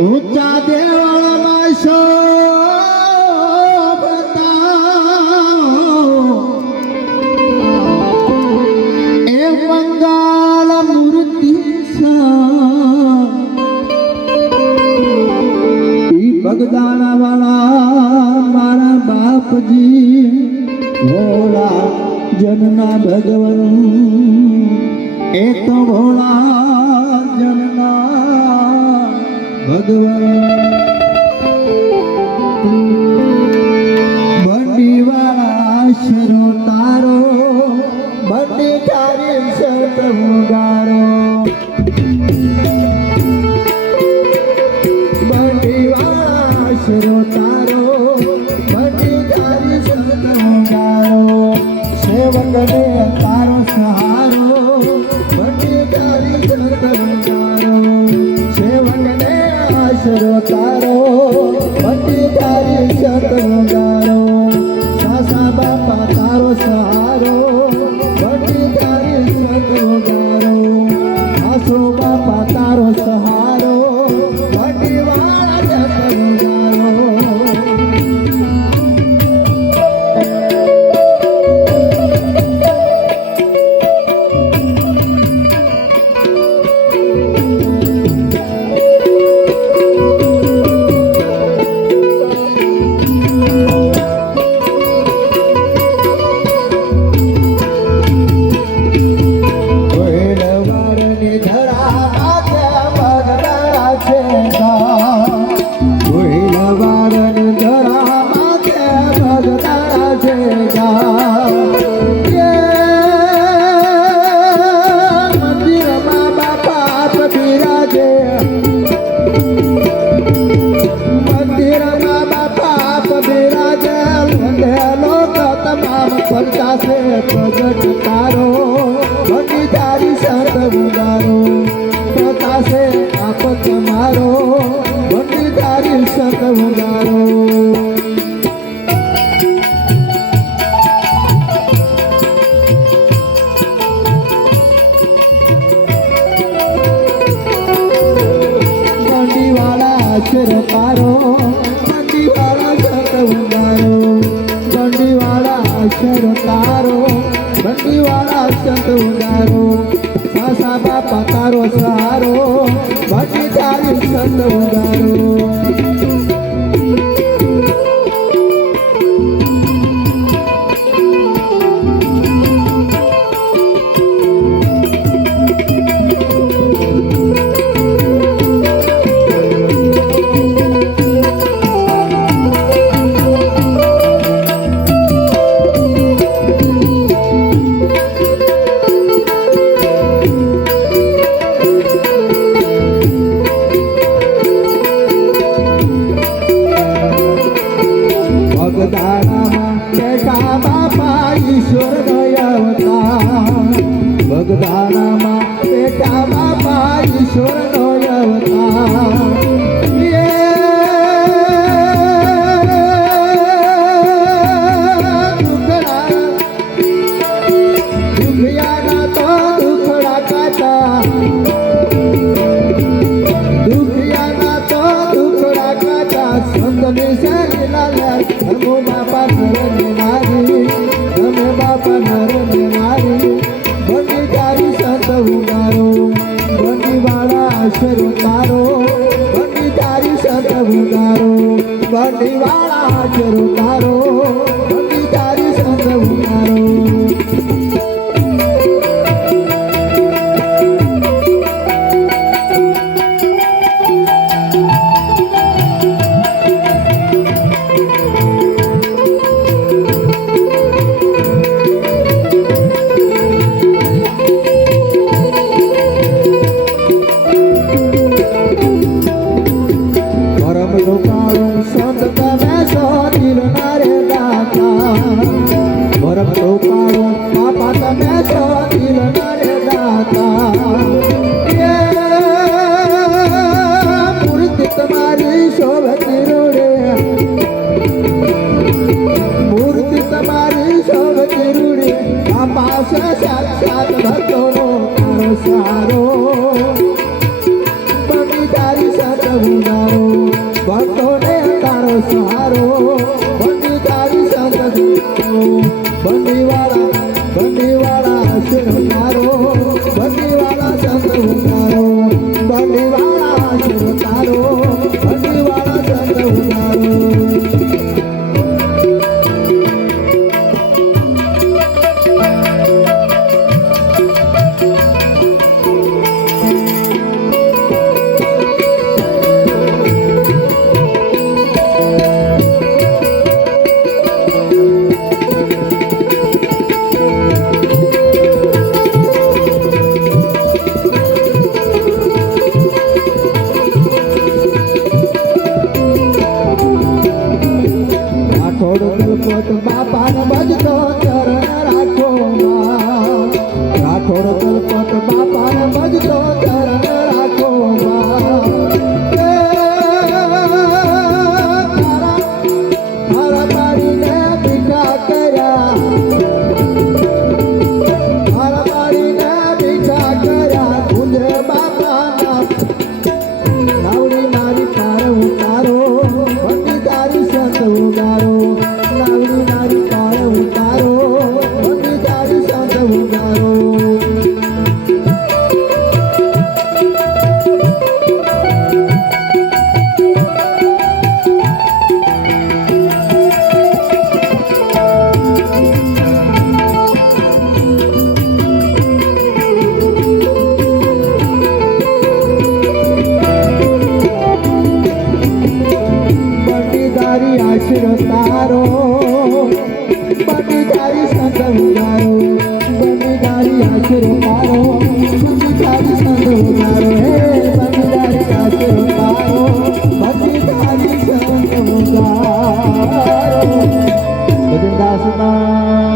ઊંચા દેવળમાં શોભતા એ મંગલ મૂર્તિ બગદાણા વાળા મારા બાપજી ભોળા જનના ભગવાન એ તો ભોળા જનના ભગવાન બંડી વાળા શરો તારો બંડી તારી સત મુગારો શરો તારો બધી તારી સતમગારો સેવકને તારો સહારો બધી તારી સતમગારો સેવકને આશરો તારો બધી તારી સતમગારો સાસા બાપા તારો સહારો બધી તારી સતમગારો આસો બાપા તારો સહારો બધી વાળા સતમગારો પચાસે પ્રગટ તારો બની તારી સત મુગારો પચાસે આપત મારો બની તારી સત મુગારો બંડી વાળા અક્ષર તારો બંડી વાળા સત મુગારો બંડી વાળા અક્ષર તારો બંડી વાળા સંત ઉગારો સાસા બાપા તારો સહારો બંડી તારી સંત ઉગારો બગદાણામાં બેઠા બાપા ઈશ્વર અવતાર બગદાણામાં બેઠા બાપા ઈશ્વર અવતાર દુખિયાના તો દુખડા કાચા દુખિયાના તો દુખડા કાચા સંતની શરીર ધર્મો બાપા નર નારી તમે બાપા નર નારી બંડી તારી સંત ઉગારો બંડી વાળા આશરો તારો બંડી તારી સંત ઉગારો બંડી વાળા આશરો તારો બંડી તારી સંત ઉગારો સંત તમે સો દિલ નારે દાતા ભજનદાસના